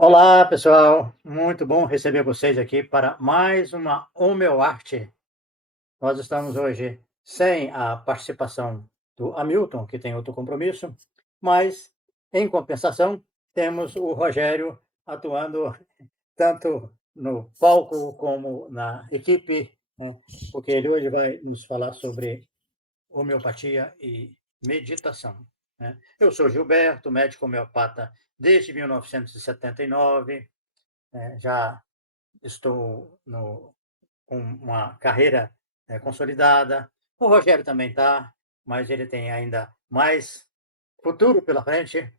Olá, pessoal. Muito bom receber vocês aqui para mais uma Homeoarte. Nós estamos hoje sem a participação do Hamilton, que tem outro compromisso, mas, em compensação, temos o Rogério atuando tanto no palco como na equipe, né, porque ele hoje vai nos falar sobre homeopatia e meditação, né. Eu sou Gilberto, médico homeopata desde 1979. Já estou com uma carreira consolidada. O Rogério também está, mas ele tem ainda mais futuro pela frente,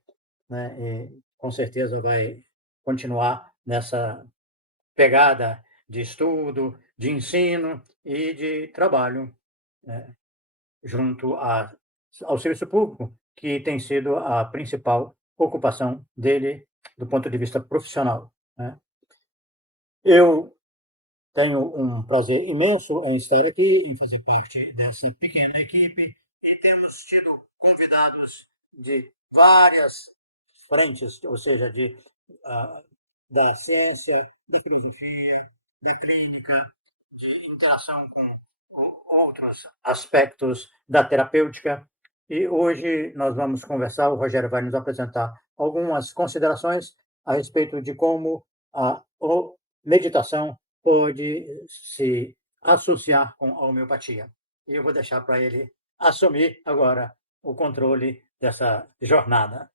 né? E com certeza vai continuar nessa pegada de estudo, de ensino e de trabalho, né, junto ao serviço público, que tem sido a principal ocupação dele do ponto de vista profissional, né. Eu tenho um prazer imenso em estar aqui, em fazer parte dessa pequena equipe, e temos tido convidados de várias frentes, ou seja, ah, da ciência, da filosofia, da clínica, de interação com outros aspectos da terapêutica. E hoje nós vamos conversar, o Rogério vai nos apresentar algumas considerações a respeito de como a meditação pode se associar com a homeopatia. E eu vou deixar para ele assumir agora o controle dessa jornada.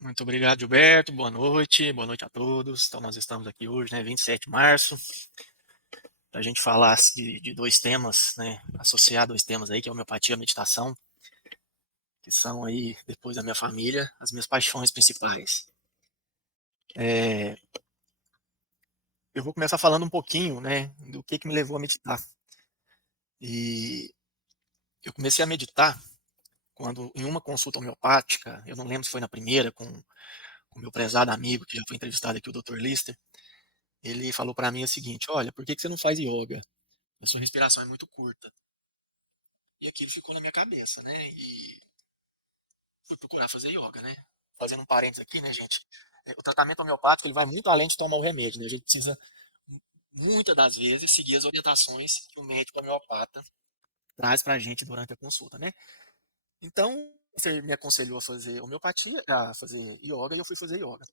Muito obrigado, Gilberto. Boa noite. Boa noite a todos. Então, nós estamos aqui hoje, né, 27 de março, para a gente falar de dois temas, né, associar dois temas aí, que é a homeopatia e a meditação, que são aí, depois da minha família, as minhas paixões principais. É, eu vou começar falando um pouquinho, né, do que me levou a meditar. E eu comecei a meditar quando, em uma consulta homeopática, eu não lembro se foi na primeira, com o meu prezado amigo, que já foi entrevistado aqui, o Dr. Lister, ele falou para mim o seguinte: olha, por que você não faz yoga? A sua respiração é muito curta. E aquilo ficou na minha cabeça, né? E fui procurar fazer yoga, né? Fazendo um parênteses aqui, né, gente? O tratamento homeopático ele vai muito além de tomar o remédio, né? A gente precisa, muitas das vezes, seguir as orientações que o médico homeopata traz pra gente durante a consulta, né? Então, você me aconselhou a fazer homeopatia, a fazer yoga, e eu fui fazer yoga.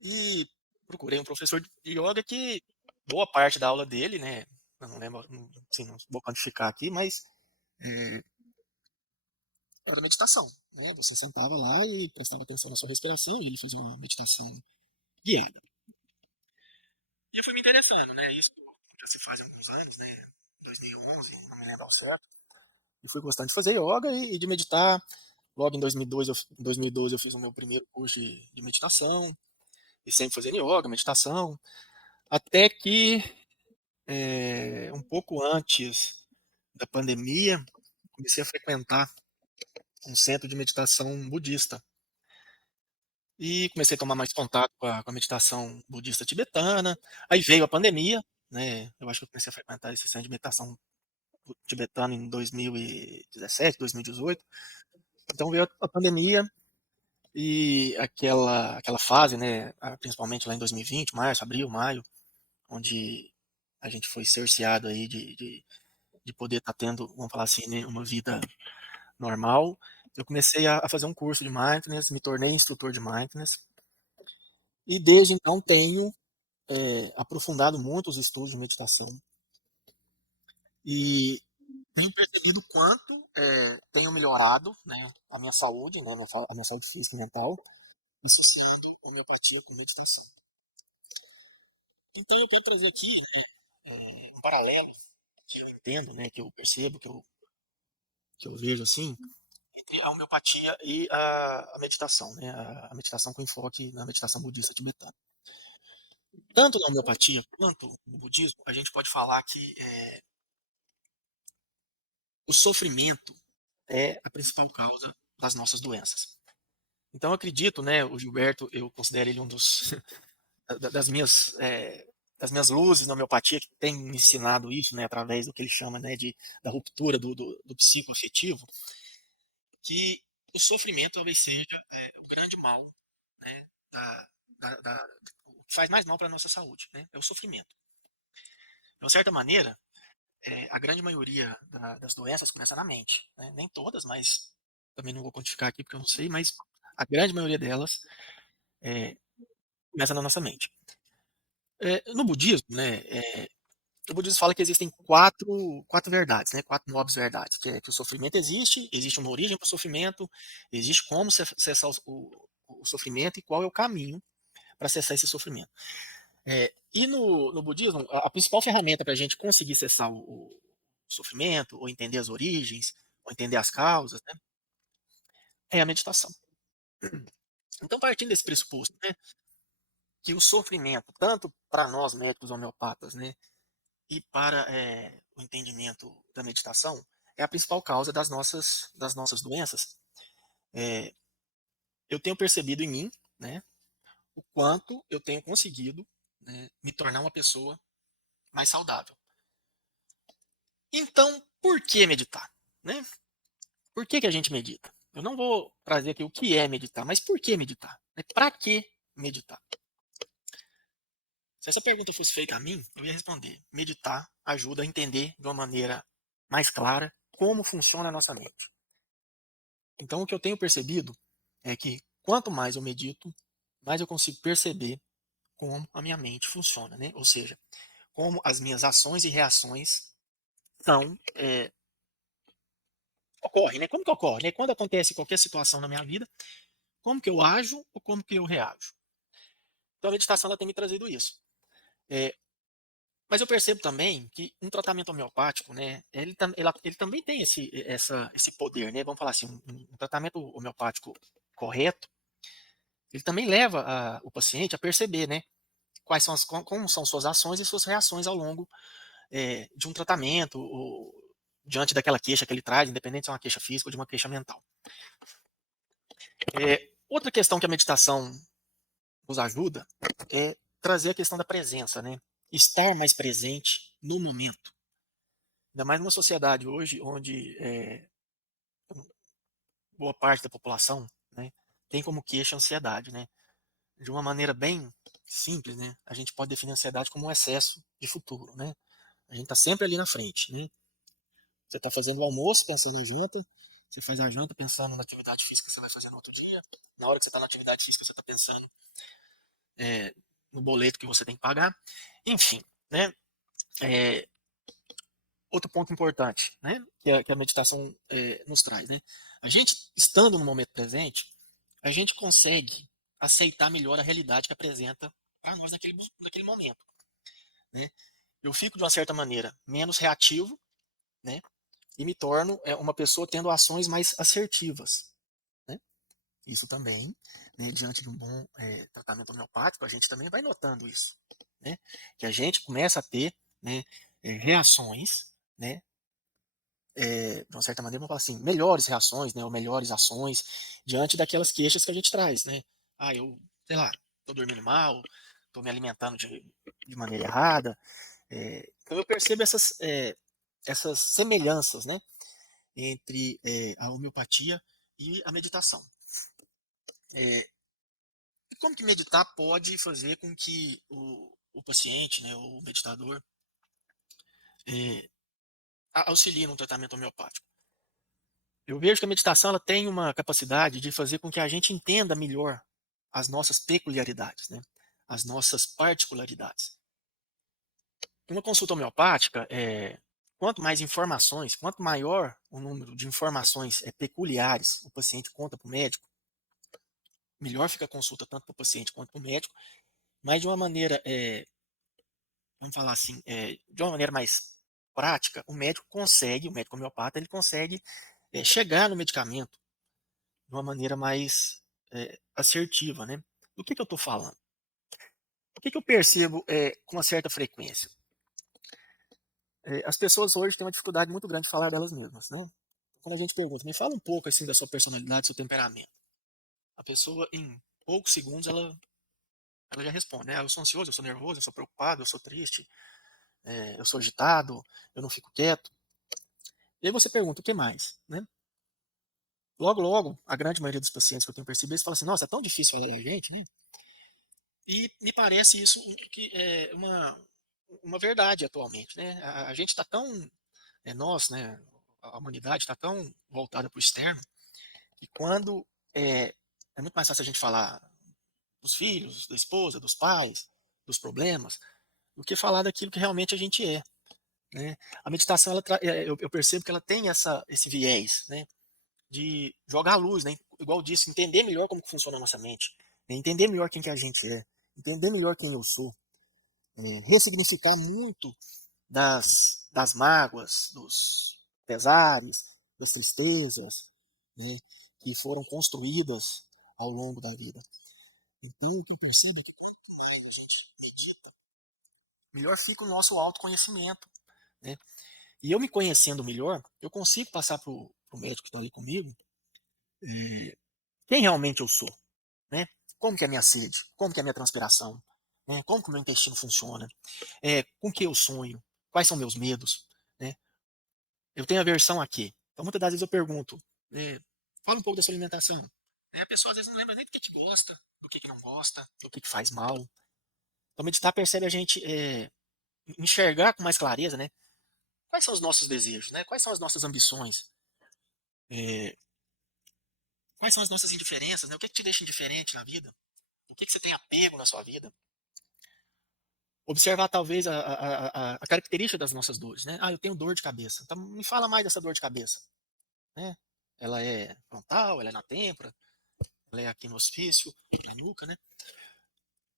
E procurei um professor de yoga que boa parte da aula dele, né? Eu não lembro, assim, não vou quantificar aqui, mas é, era meditação, né? Você sentava lá e prestava atenção na sua respiração e ele fazia uma meditação guiada. E eu fui me interessando, né? Isso já se faz há alguns anos, né? 2011, não me lembro ao certo. E fui gostando de fazer yoga e de meditar. Logo em 2012, em 2012 eu fiz o meu primeiro curso de meditação e sempre fazendo yoga, meditação, até que um pouco antes da pandemia comecei a frequentar um centro de meditação budista. E comecei a tomar mais contato com a meditação budista tibetana. Aí veio a pandemia, né? Eu acho que eu comecei a frequentar esse centro de meditação tibetano em 2017, 2018. Então veio a pandemia e aquela fase, né? Principalmente lá em 2020, março, abril, maio, onde a gente foi cerceado aí de poder estar tendo, vamos falar assim, né, uma vida normal. Eu comecei a fazer um curso de mindfulness, me tornei instrutor de mindfulness e desde então tenho aprofundado muito os estudos de meditação e tenho percebido o quanto tenho melhorado, né, a minha saúde, né, a minha saúde física e mental, associando homeopatia com meditação. Então eu quero trazer aqui um paralelo que eu entendo, né, que eu percebo, que eu vejo assim, entre a homeopatia e a meditação, né, a meditação com enfoque na meditação budista tibetana. Tanto na homeopatia quanto no budismo, a gente pode falar que o sofrimento é a principal causa das nossas doenças. Então eu acredito, né, o Gilberto, eu considero ele um dos das minhas luzes na homeopatia que tem me ensinado isso, né, através do que ele chama, né, da ruptura do psicoafetivo, que o sofrimento talvez seja o grande mal, né, o que faz mais mal para a nossa saúde, né? É o sofrimento. De uma certa maneira, a grande maioria das doenças começa na mente, né? Nem todas, mas também não vou quantificar aqui porque eu não sei, mas a grande maioria delas é, começa na nossa mente. No budismo, né, o budismo fala que existem quatro verdades, né, quatro nobres verdades, que é que o sofrimento existe uma origem para o sofrimento, existe como cessar o sofrimento e qual é o caminho para cessar esse sofrimento. E no budismo, a principal ferramenta para a gente conseguir cessar o sofrimento, ou entender as origens, ou entender as causas, né, é a meditação. Então, partindo desse pressuposto, né, que o sofrimento, tanto para nós médicos homeopatas, né, e para o entendimento da meditação, é a principal causa das nossas doenças. Eh, eu tenho percebido em mim, né, o quanto eu tenho conseguido, né, me tornar uma pessoa mais saudável. Então, por que meditar? Né? Por que a gente medita? Eu não vou trazer aqui o que é meditar, mas por que meditar? Para que meditar? Se essa pergunta fosse feita a mim, eu ia responder: meditar ajuda a entender de uma maneira mais clara como funciona a nossa mente. Então, o que eu tenho percebido é que quanto mais eu medito, mais eu consigo perceber como a minha mente funciona, né? Ou seja, como as minhas ações e reações são, ocorrem, né? Como que ocorre, né? Quando acontece qualquer situação na minha vida, como que eu ajo ou como que eu reajo? Então, a meditação ela tem me trazido isso. É, mas eu percebo também que um tratamento homeopático, né, ele também tem esse poder, né? Vamos falar assim, um tratamento homeopático correto, ele também leva o paciente a perceber, né, como são suas ações e suas reações ao longo de um tratamento, ou diante daquela queixa que ele traz, independente se é uma queixa física ou de uma queixa mental. Outra questão que a meditação nos ajuda é trazer a questão da presença, né? Estar mais presente no momento. Ainda mais numa sociedade hoje onde boa parte da população, né, tem como queixa a ansiedade, né? De uma maneira bem simples, né? A gente pode definir a ansiedade como um excesso de futuro, né? A gente está sempre ali na frente, né? Você está fazendo o almoço pensando na janta, você faz a janta pensando na atividade física que você vai fazer no outro dia. Na hora que você está na atividade física, você está pensando no boleto que você tem que pagar. Enfim, né? É, outro ponto importante, né? Que a meditação nos traz, né? A gente, estando no momento presente, a gente consegue aceitar melhor a realidade que apresenta para nós naquele momento, né? Eu fico, de uma certa maneira, menos reativo, né? E me torno uma pessoa tendo ações mais assertivas, né? Isso também, né, diante de um bom tratamento homeopático, a gente também vai notando isso, né? Que a gente começa a ter, né, reações, né, de uma certa maneira, vamos falar assim, melhores reações, né, ou melhores ações diante daquelas queixas que a gente traz, né? Ah, eu, sei lá, tô dormindo mal, tô me alimentando de maneira errada. Então eu percebo essas semelhanças, né, entre a homeopatia e a meditação. E como que meditar pode fazer com que o paciente, né, o meditador, eh, auxilie no tratamento homeopático? Eu vejo que a meditação ela tem uma capacidade de fazer com que a gente entenda melhor as nossas peculiaridades, né, as nossas particularidades. Uma consulta homeopática, quanto mais informações, quanto maior o número de informações peculiares o paciente conta para o médico, melhor fica a consulta tanto para o paciente quanto para o médico, mas de uma maneira, vamos falar assim, de uma maneira mais prática, o médico homeopata, ele consegue chegar no medicamento de uma maneira mais assertiva, né? Do que eu estou falando? O que eu percebo com uma certa frequência? As pessoas hoje têm uma dificuldade muito grande de falar delas mesmas, né? Quando a gente pergunta, me fala um pouco assim da sua personalidade, do seu temperamento. A pessoa, em poucos segundos, ela já responde, né? Ah, eu sou ansioso, eu sou nervoso, eu sou preocupado, eu sou triste, eu sou agitado, eu não fico quieto. E aí você pergunta, o que mais, né? Logo, logo, a grande maioria dos pacientes que eu tenho percebido, eles falam assim, nossa, é tão difícil falar da gente, né? E me parece isso que é uma verdade atualmente, né. A gente está tão, nós, né, a humanidade está tão voltada para o externo, que quando, é muito mais fácil a gente falar dos filhos, da esposa, dos pais, dos problemas, do que falar daquilo que realmente a gente é, né. A meditação eu percebo que ela tem esse viés, né, de jogar a luz, né, igual eu disse, entender melhor como que funciona a nossa mente, né, entender melhor quem que a gente é, entender melhor quem eu sou, ressignificar muito das mágoas, dos pesares, das tristezas, né, que foram construídas ao longo da vida. Então, o que eu percebo é que quanto melhor fica o nosso autoconhecimento, né. E eu me conhecendo melhor, eu consigo passar para o médico que está ali comigo, quem realmente eu sou, né. Como que é a minha sede, como que é a minha transpiração, né, como que o meu intestino funciona, com que eu sonho, quais são meus medos, né. Eu tenho aversão a quê? Então muitas das vezes eu pergunto, fala um pouco da sua alimentação. A pessoa às vezes não lembra nem do que gosta, do que não gosta, do que faz mal. Então meditar percebe a gente, enxergar com mais clareza, né, quais são os nossos desejos, né, quais são as nossas ambições, eh, quais são as nossas indiferenças, né, o que te deixa indiferente na vida, o que você tem apego na sua vida. Observar talvez a característica das nossas dores, né. "Ah, eu tenho dor de cabeça", então me fala mais dessa dor de cabeça, né. Ela é frontal, ela é na têmpora, ela é aqui no hospício, na nuca, né.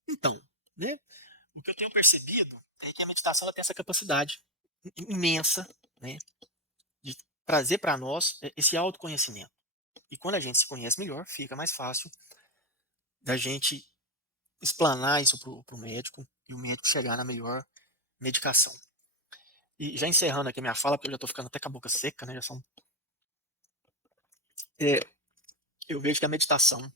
Então, né, o que eu tenho percebido é que a meditação ela tem essa capacidade imensa, né, de trazer para nós esse autoconhecimento. E quando a gente se conhece melhor, fica mais fácil da gente explanar isso para o médico e o médico chegar na melhor medicação. E já encerrando aqui a minha fala, porque eu já estou ficando até com a boca seca, né, já são eh, eu vejo que a meditação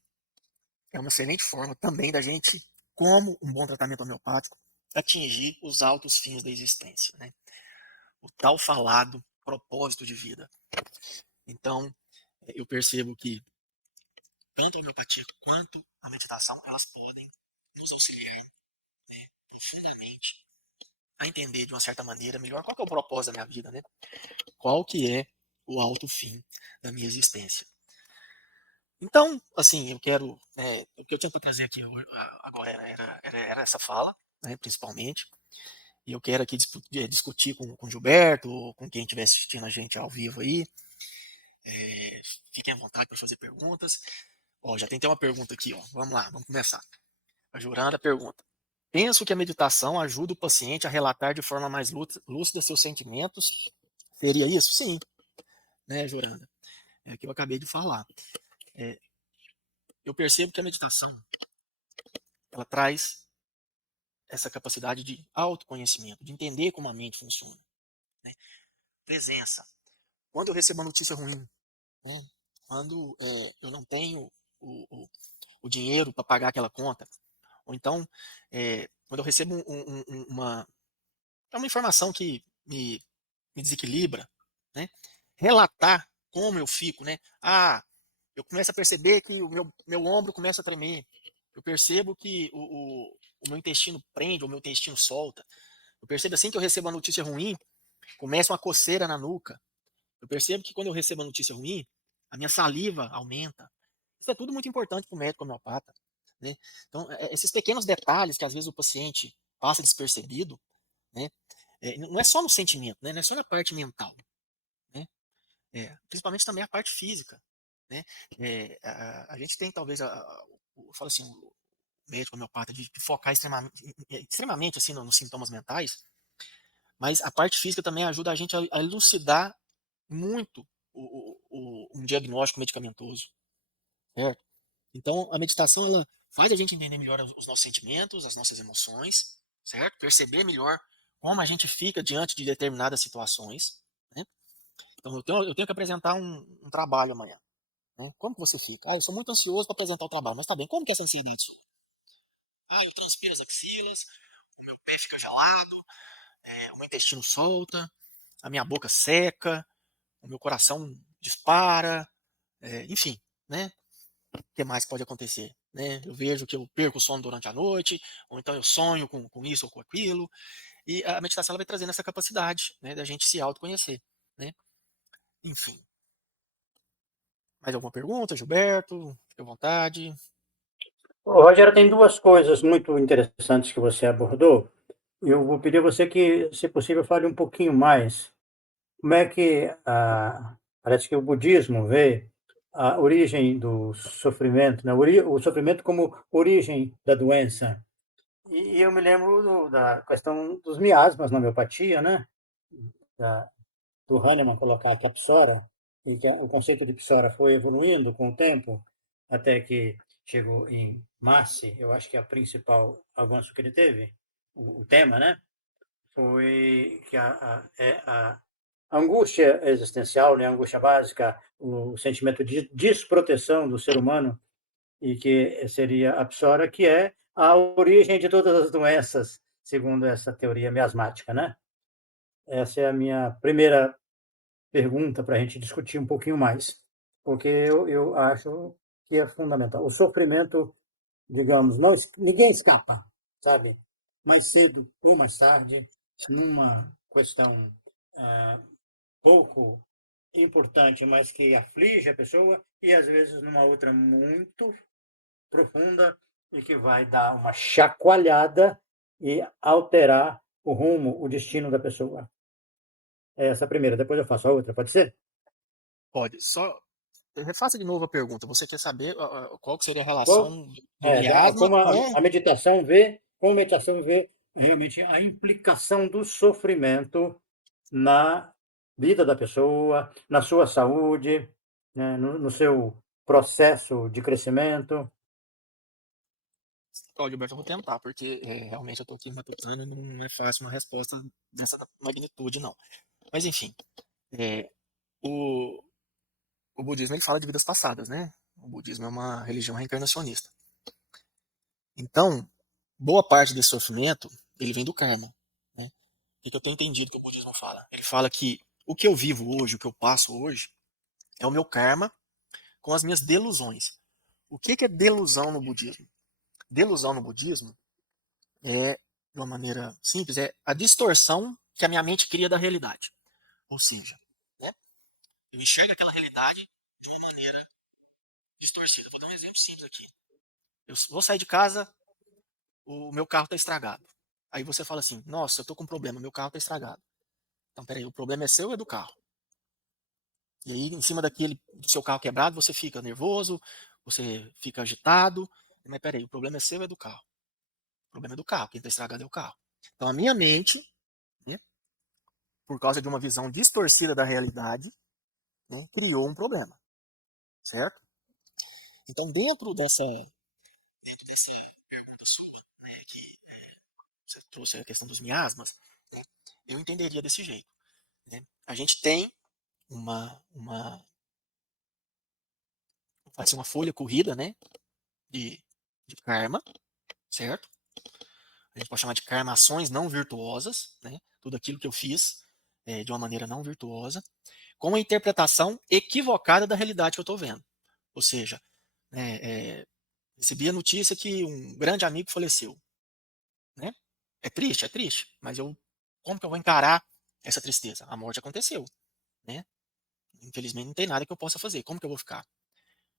é uma excelente forma também da gente, como um bom tratamento homeopático, atingir os altos fins da existência, né, o tal falado propósito de vida. Então, eu percebo que tanto a homeopatia quanto a meditação, elas podem nos auxiliar, profundamente a entender de uma certa maneira melhor qual que é o propósito da minha vida, né, qual que é o alto fim da minha existência. Então, assim, eu quero, o que eu tinha para trazer aqui agora era essa fala, né, principalmente, e eu quero aqui discutir com o Gilberto ou com quem estiver assistindo a gente ao vivo aí, eh, fiquem à vontade para fazer perguntas. Ó, já tem até uma pergunta aqui, ó, vamos lá, vamos começar. A Juranda pergunta: "Penso que a meditação ajuda o paciente a relatar de forma mais lúcida seus sentimentos, seria isso?" Sim, né, Juranda, é o que eu acabei de falar. Eh, eu percebo que a meditação, ela traz essa capacidade de autoconhecimento, de entender como a mente funciona, né. Presença. Quando eu recebo uma notícia ruim, né, quando, eu não tenho o dinheiro para pagar aquela conta, ou então, quando eu recebo uma informação que me desequilibra, né, relatar como eu fico, né. "Ah, eu começo a perceber que o meu ombro começa a tremer, eu percebo que o meu intestino prende, ou o meu intestino solta, eu percebo assim que eu recebo uma notícia ruim, começa uma coceira na nuca. Eu percebo que quando eu recebo uma notícia ruim, a minha saliva aumenta." Isso é tudo muito importante para o médico homeopata, né. Então, esses pequenos detalhes que às vezes o paciente passa despercebido, né, não é só no sentimento, né, não é só na parte mental, né, principalmente também a parte física, né. A gente tem talvez eu falo assim, o médico homeopata de focar extremamente, assim, nos sintomas mentais, mas a parte física também ajuda a gente a elucidar muito um diagnóstico medicamentoso, certo? Então a meditação ela faz a gente entender melhor os nossos sentimentos, as nossas emoções, certo? Perceber melhor como a gente fica diante de determinadas situações, né? Então eu tenho que apresentar um trabalho amanhã, né? Como que você fica? "Ah, eu sou muito ansioso para apresentar o trabalho", mas tá bem, como que é essa ansiedade sua? "Ah, eu transpiro as axilas, o meu pé fica gelado, o meu intestino solta, a minha boca seca, o meu coração dispara", enfim, né? O que mais pode acontecer? né? Eu vejo que eu perco o sono durante a noite, ou então eu sonho com isso ou com aquilo, e a meditação ela vai trazendo essa capacidade, né, da gente se autoconhecer, né? Enfim. Mais alguma pergunta, Gilberto? Fique à vontade. Ô, Rogério, tem duas coisas muito interessantes que você abordou. Eu vou pedir a você que, se possível, fale um pouquinho mais. Como é que parece que o budismo vê a origem do sofrimento, né? O sofrimento como origem da doença. E eu me lembro da questão dos miasmas na homeopatia, né? Da, do Hahnemann colocar que a psora, e que o conceito de psora foi evoluindo com o tempo, até que chegou em Marci, eu acho que é a principal avanço que ele teve, o tema, né? Foi que a angústia existencial, né, a angústia básica, o sentimento de desproteção do ser humano, e que seria a psora, que é a origem de todas as doenças, segundo essa teoria miasmática, né? Essa é a minha primeira pergunta para a gente discutir um pouquinho mais, porque eu acho que é fundamental. O sofrimento, digamos, não, ninguém escapa, sabe? Mais cedo ou mais tarde, numa questão é, pouco importante, mas que aflige a pessoa, e às vezes numa outra muito profunda e que vai dar uma chacoalhada e alterar o rumo, o destino da pessoa. Essa é a primeira, depois eu faço a outra, pode ser? Pode. Só refaça de novo a pergunta. Você quer saber qual que seria a Qual, relação do miasma como com. como a meditação vê realmente a implicação do sofrimento na vida da pessoa, na sua saúde, né, no seu processo de crescimento. Ó, Gilberto, eu vou tentar, porque realmente eu tô aqui matutando e não é fácil uma resposta dessa magnitude, não. Mas enfim, é, o, o budismo ele fala de vidas passadas, né? O budismo é uma religião reencarnacionista. Então, boa parte desse sofrimento ele vem do karma, né? O que eu tenho entendido que o budismo fala? Ele fala que o que eu vivo hoje, o que eu passo hoje, é o meu karma com as minhas delusões. O que é delusão no budismo? Delusão no budismo é, de uma maneira simples, é a distorção que a minha mente cria da realidade. Ou seja, né, eu enxergo aquela realidade de uma maneira distorcida. Vou dar um exemplo simples aqui. Eu vou sair de casa, o meu carro está estragado. Aí você fala assim: nossa, eu estou com um problema, meu carro está estragado. Então, peraí, o problema é seu ou é do carro? E aí, em cima do seu carro quebrado, você fica nervoso, você fica agitado. Mas peraí, o problema é seu ou é do carro? O problema é do carro, quem está estragado é o carro. Então, a minha mente, né, por causa de uma visão distorcida da realidade, né, criou um problema, certo? Então, dentro dessa pergunta sua, né, que você trouxe a questão dos miasmas, né, eu entenderia desse jeito. Né? A gente tem uma, vai ser uma folha corrida, né, de, de karma, certo? A gente pode chamar de karma ações não virtuosas, né? Tudo aquilo que eu fiz de uma maneira não virtuosa, com a interpretação equivocada da realidade que eu estou vendo. Ou seja, né, recebi a notícia que um grande amigo faleceu. Né? É triste, mas como que eu vou encarar essa tristeza? A morte aconteceu. Né? Infelizmente não tem nada que eu possa fazer. Como que eu vou ficar?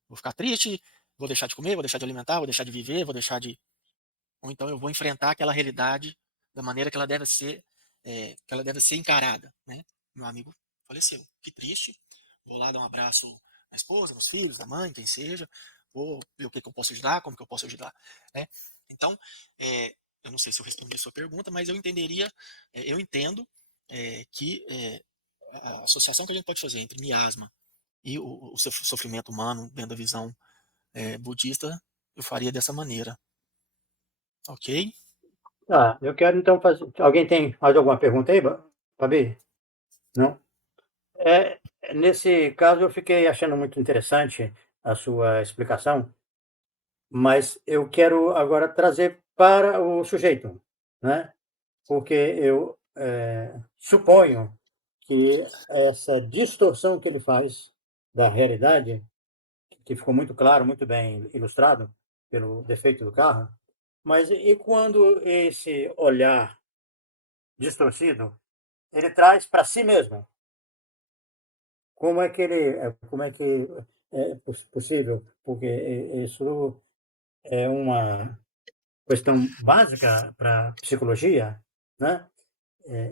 Vou ficar triste, vou deixar de comer, vou deixar de alimentar, vou deixar de viver, vou deixar de. Ou então eu vou enfrentar aquela realidade da maneira que ela deve ser encarada. Né? Meu amigo faleceu. Que triste. Vou lá dar um abraço na esposa, nos filhos, na mãe, quem seja. Vou ver o que, que eu posso ajudar, como que eu posso ajudar. Né? Então, eu não sei se eu respondi a sua pergunta, mas eu entenderia, eu entendo que a associação que a gente pode fazer entre miasma e o sofrimento humano, dentro da visão budista, eu faria dessa maneira. Ok? Tá, eu quero então fazer. Alguém tem mais alguma pergunta aí, Babi? Não? É, nesse caso, eu fiquei achando muito interessante a sua explicação, mas eu quero agora trazer para o sujeito, né? Porque eu suponho que essa distorção que ele faz da realidade, que ficou muito claro, muito bem ilustrado, pelo defeito do carro, mas e quando esse olhar distorcido, ele traz para si mesmo? Como é que como é que é possível? Porque isso é uma questão básica para psicologia, né?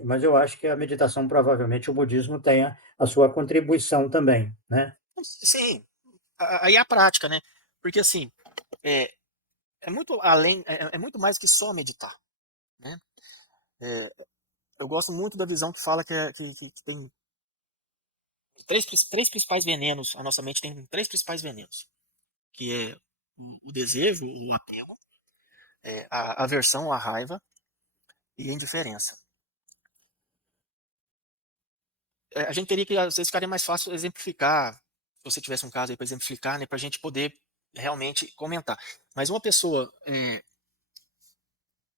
Mas eu acho que a meditação, provavelmente, o budismo tenha a sua contribuição também, né? Sim, aí é a prática, né? Porque assim, é, é muito além, é muito mais que só meditar, né? É, eu gosto muito da visão que fala que tem três principais venenos. A nossa mente tem três principais venenos, que é o desejo, o apego, a aversão, a raiva e a indiferença. A gente teria que, às vezes, ficaria mais fácil exemplificar, se você tivesse um caso aí para exemplificar, né, para a gente poder realmente comentar. Mas uma pessoa,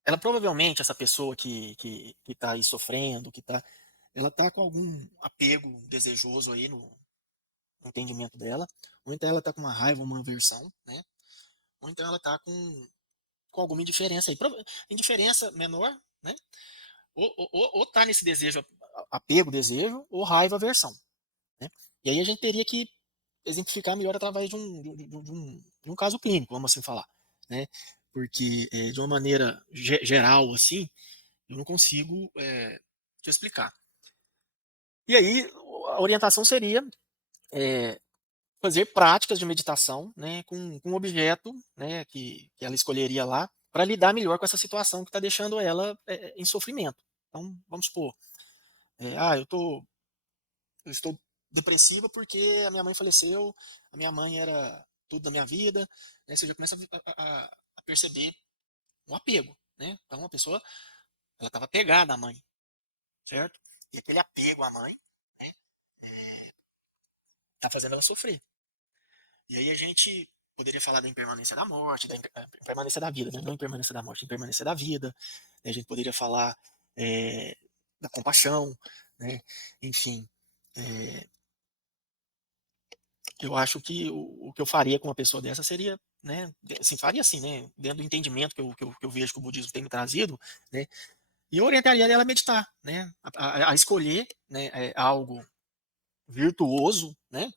ela provavelmente, essa pessoa que tá aí sofrendo, ela tá com algum apego desejoso aí no entendimento dela, ou então ela tá com uma raiva, uma aversão, né? Ou então ela tá com alguma indiferença aí. Indiferença menor, né? Ou tá nesse desejo, apego, desejo, ou raiva, aversão, né? E aí a gente teria que exemplificar melhor através de um caso clínico, vamos assim falar, né? Porque de uma maneira geral, assim, eu não consigo te explicar. E aí a orientação seria é, fazer práticas de meditação, né, com um objeto, né, que ela escolheria lá para lidar melhor com essa situação que está deixando ela em sofrimento. Então, vamos supor, eu estou depressiva porque a minha mãe faleceu, a minha mãe era tudo da minha vida, né, você já começa a perceber um apego, né? Então, a pessoa, ela estava apegada à mãe, certo? E aquele apego à mãe, né, tá fazendo ela sofrer. E aí a gente poderia falar da impermanência da morte, da impermanência da vida, né? Não impermanência da morte, impermanência da vida. Né? A gente poderia falar da compaixão, né? Enfim, é, eu acho que o que eu faria com uma pessoa dessa seria, né? Assim, faria assim, né? Dentro do entendimento que eu vejo que o budismo tem me trazido, né? E eu orientaria ela a meditar, né? A escolher, né? Algo virtuoso, né?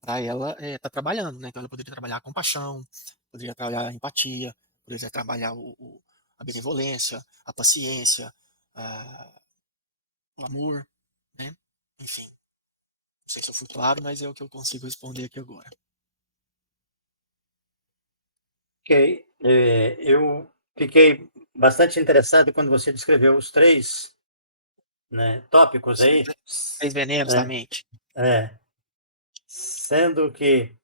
Para ela estar trabalhando, né? Então ela poderia trabalhar a compaixão, poderia trabalhar a empatia, poderia trabalhar a benevolência, a paciência, o amor, né? Enfim, não sei se eu fui claro, mas é o que eu consigo responder aqui agora. Ok, eu fiquei bastante interessado quando você descreveu os três, né, tópicos Os aí, três venenos da né? mente. Sendo que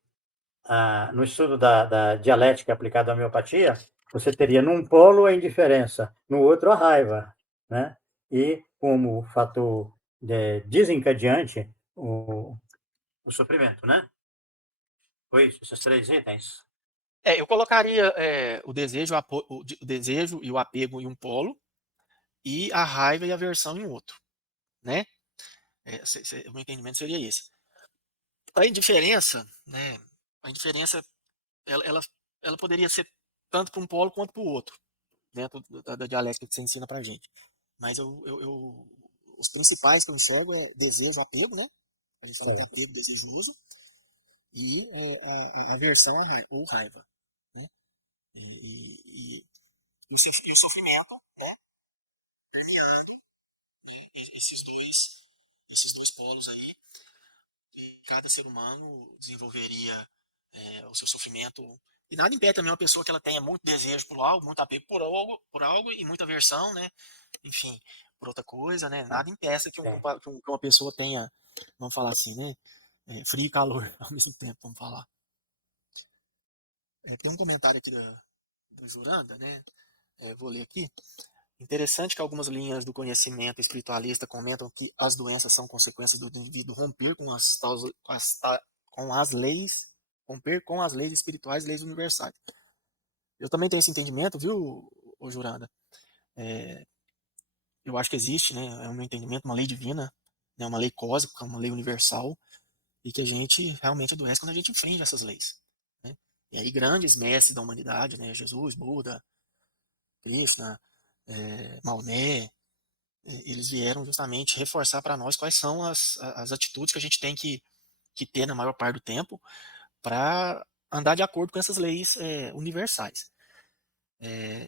no estudo da dialética aplicada à homeopatia, você teria num polo a indiferença, no outro a raiva, né? E como fator desencadeante o sofrimento, né? Foi isso, esses três itens. Eu colocaria o desejo e o apego em um polo e a raiva e a aversão em outro, né? O meu entendimento seria esse. A indiferença, né? A indiferença ela, ela poderia ser tanto para um polo quanto para o outro, dentro da dialética que você ensina para gente. Mas os principais que eu enxergo é desejo, apego, né? A gente fala de apego, desejo e uso, e a aversão ou raiva. Né? E o sofrimento, né? Esses dois polos aí, cada ser humano desenvolveria o seu sofrimento. E nada impede também uma pessoa que ela tenha muito desejo por algo, muito apego por algo e muita aversão, né? Enfim, por outra coisa, né? Nada impeça que uma pessoa tenha, vamos falar assim, né? Frio e calor ao mesmo tempo, vamos falar. Tem um comentário aqui do Juranda, né? Vou ler aqui. Interessante que algumas linhas do conhecimento espiritualista comentam que as doenças são consequências do indivíduo romper com as leis, romper com as leis espirituais, leis universais. Eu também tenho esse entendimento, viu, ô Juranda? É, eu acho que existe, né? É um entendimento, uma lei divina, né, uma lei cósmica, uma lei universal, e que a gente realmente adoece quando a gente infringe essas leis. Né? E aí grandes mestres da humanidade, né, Jesus, Buda, Krishna, Maomé, eles vieram justamente reforçar para nós quais são as atitudes que a gente tem que ter na maior parte do tempo para andar de acordo com essas leis universais.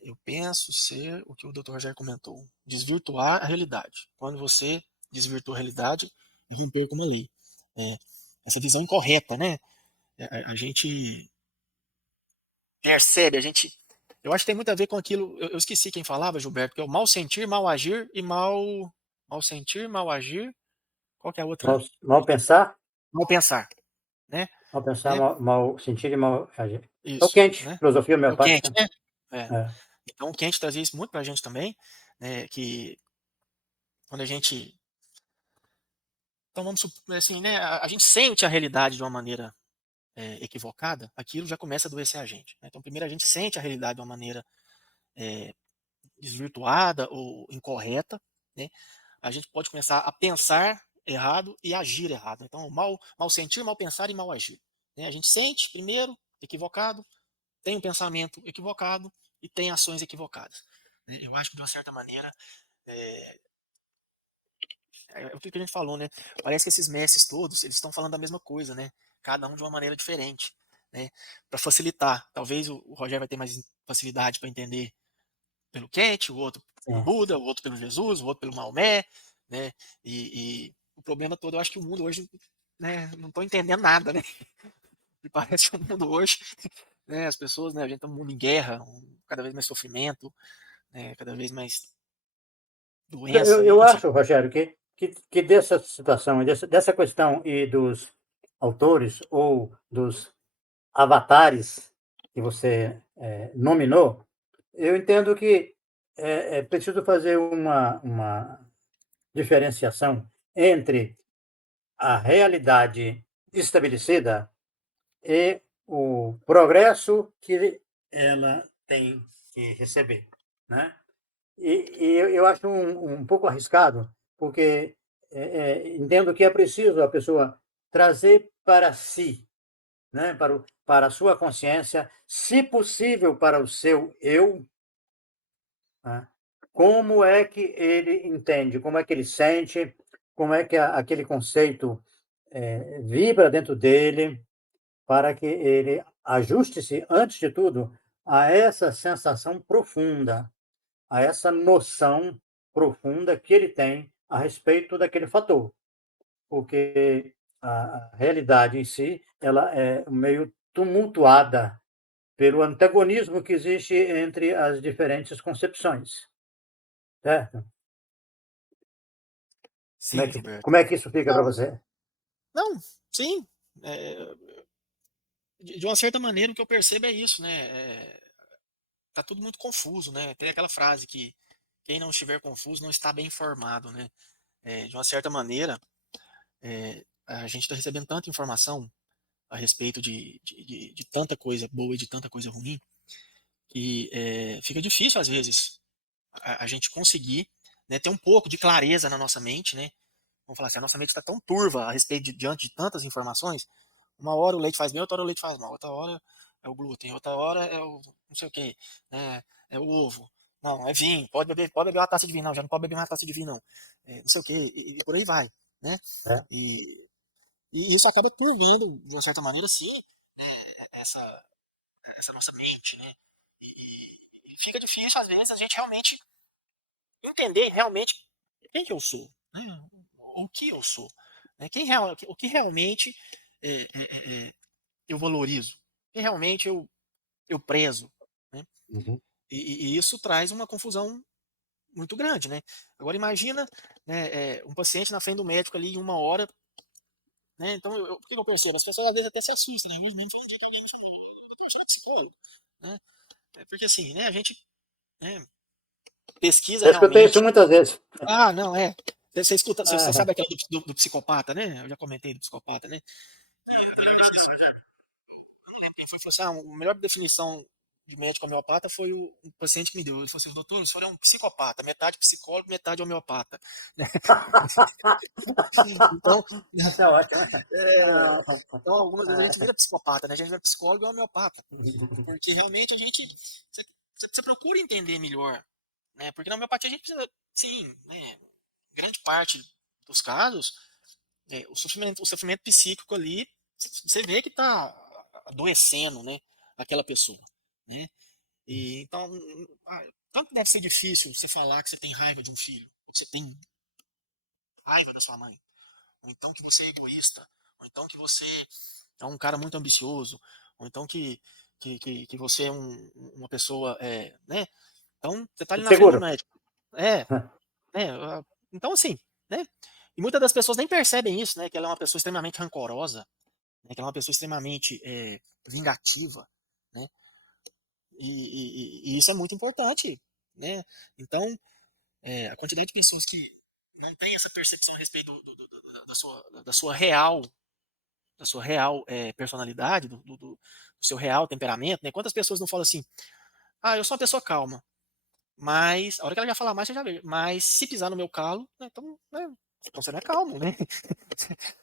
Eu penso ser o que o Dr. Rogério comentou, desvirtuar a realidade. Quando você desvirtua a realidade, é romper com uma lei. É, essa visão incorreta, né? A gente percebe, a gente. Eu acho que tem muito a ver com aquilo. Eu esqueci quem falava, Gilberto, que é o mal sentir, mal agir e mal. Mal sentir, mal agir. Qual que é a outra? Mal pensar, Mal pensar, né? mal pensar, É, mal sentir e mal agir. É o isso, Kant, né? filosofia É o quente, homeopática. né? É. É, Então o Kant trazia isso muito pra gente também, né? Que quando a gente. Então vamos assim, né? A gente sente a realidade de uma maneira equivocada, aquilo já começa a adoecer a gente, né? Então primeiro a gente sente a realidade de uma maneira é, desvirtuada ou incorreta, né? A gente pode começar a pensar errado e agir errado. Então, mal sentir, mal pensar e mal agir. Né? A gente sente, primeiro, equivocado, tem um pensamento equivocado e tem ações equivocadas. Né? Eu acho que, de uma certa maneira, é, é o que a gente falou, né? Parece que esses mestres todos, eles estão falando a mesma coisa, né? Cada um de uma maneira diferente, né? Para facilitar. Talvez o Rogério vai ter mais facilidade para entender pelo Kant, o outro pelo sim. Buda, o outro pelo Jesus, o outro pelo Maomé, né? E o problema todo, eu acho que o mundo hoje, né, não estou entendendo nada, né? Me parece que o mundo hoje, né, as pessoas, né, a gente está um mundo em guerra, cada vez mais sofrimento, né, cada vez mais doença, Eu enfim. acho, Rogério, que dessa situação, dessa questão e dos autores ou dos avatares que você nominou, eu entendo que é preciso fazer uma diferenciação entre a realidade estabelecida e o progresso que ela tem que receber, né? Eu acho um pouco arriscado, porque entendo que é preciso a pessoa trazer para si, né, para a sua consciência, se possível para o seu eu, né, como é que ele entende, como é que ele sente, como é que aquele conceito vibra dentro dele, para que ele ajuste-se, antes de tudo, a essa sensação profunda, a essa noção profunda que ele tem a respeito daquele fator, porque a realidade em si ela é meio tumultuada pelo antagonismo que existe entre as diferentes concepções, certo? Sim, Gilberto. Como é que isso fica para Não, você? não, sim. É, de uma certa maneira, o que eu percebo é isso, né? Tá tudo muito confuso, né? Tem aquela frase que quem não estiver confuso não está bem informado, né? De uma certa maneira, a gente está recebendo tanta informação a respeito de tanta coisa boa e de tanta coisa ruim, que fica difícil, às vezes, a gente conseguir, né, ter um pouco de clareza na nossa mente, né? Vamos falar assim, a nossa mente está tão turva a respeito diante de tantas informações. Uma hora o leite faz bem, outra hora o leite faz mal, outra hora é o glúten, outra hora é o não sei o que, né? É o ovo. Não, é vinho, pode beber uma taça de vinho, não, já não pode beber uma taça de vinho, não. Não sei o que, e por aí vai, né? É. E, e isso acaba turvando, de uma certa maneira, sim, essa, essa nossa mente, né? E fica difícil, às vezes, a gente realmente entender realmente quem que eu sou, né? O que eu sou, né? O que realmente eu valorizo, o que realmente eu prezo, né? Uhum. E isso traz uma confusão muito grande, né? Agora imagina, né, um paciente na frente do médico ali em uma hora, né? Então, por que eu percebo? As pessoas às vezes até se assustam, né? Hoje mesmo foi um dia que alguém me chamou, doutor, você é psicólogo, né? Porque assim, né, a gente, né, pesquisa Eu escutei isso realmente. muitas vezes. Ah, não, é. Você escuta, você Ah, sabe aquela do psicopata, né? Eu já comentei do psicopata, né? Ele foi falou assim, a melhor definição de médico homeopata foi o paciente que me deu. Ele falou assim: doutor, o senhor é um psicopata, metade psicólogo, metade homeopata. Então, Isso é ótimo. é, Ah, então, algumas vezes a gente ah, vira psicopata, né? A gente vira psicólogo e homeopata. Porque realmente a gente. Você procura entender melhor. Né? Porque na homeopatia a gente precisa. Sim, né? Grande parte dos casos, o sofrimento psíquico ali, você vê que está adoecendo, né? Aquela pessoa. Né? E, então, tanto deve ser difícil você falar que você tem raiva de um filho, ou que você tem raiva da sua mãe, ou então que você é egoísta, ou então que você é um cara muito ambicioso, ou então que você é uma pessoa, né? Então, você tá ali na frente do seguro. médico. É, né? Então, assim, né? E muitas das pessoas nem percebem isso, né? Que ela é uma pessoa extremamente rancorosa, né? Que ela é uma pessoa extremamente vingativa, né? E isso é muito importante, né? Então, a quantidade de pessoas que não têm essa percepção a respeito da sua real personalidade, do seu real temperamento, né? Quantas pessoas não falam assim, eu sou uma pessoa calma, mas a hora que ela já falar mais, você já vê. Mas se pisar no meu calo, né, então você não é calmo, né?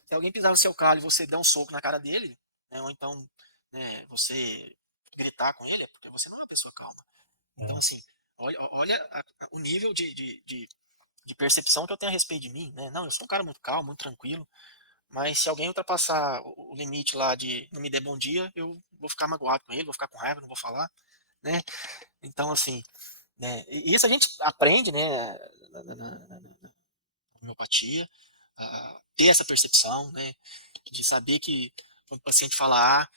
Se alguém pisar no seu calo e você der um soco na cara dele, né, ou então, né, você gritar com ele, é porque você não é uma pessoa calma. Então, É. assim, olha o nível de percepção que eu tenho a respeito de mim, né? Não, eu sou um cara muito calmo, muito tranquilo, mas se alguém ultrapassar o limite lá de não me der bom dia, eu vou ficar magoado com ele, vou ficar com raiva, não vou falar, né? Então, assim, né, e isso a gente aprende, né, na homeopatia, a ter essa percepção, né, de saber que quando o paciente fala A,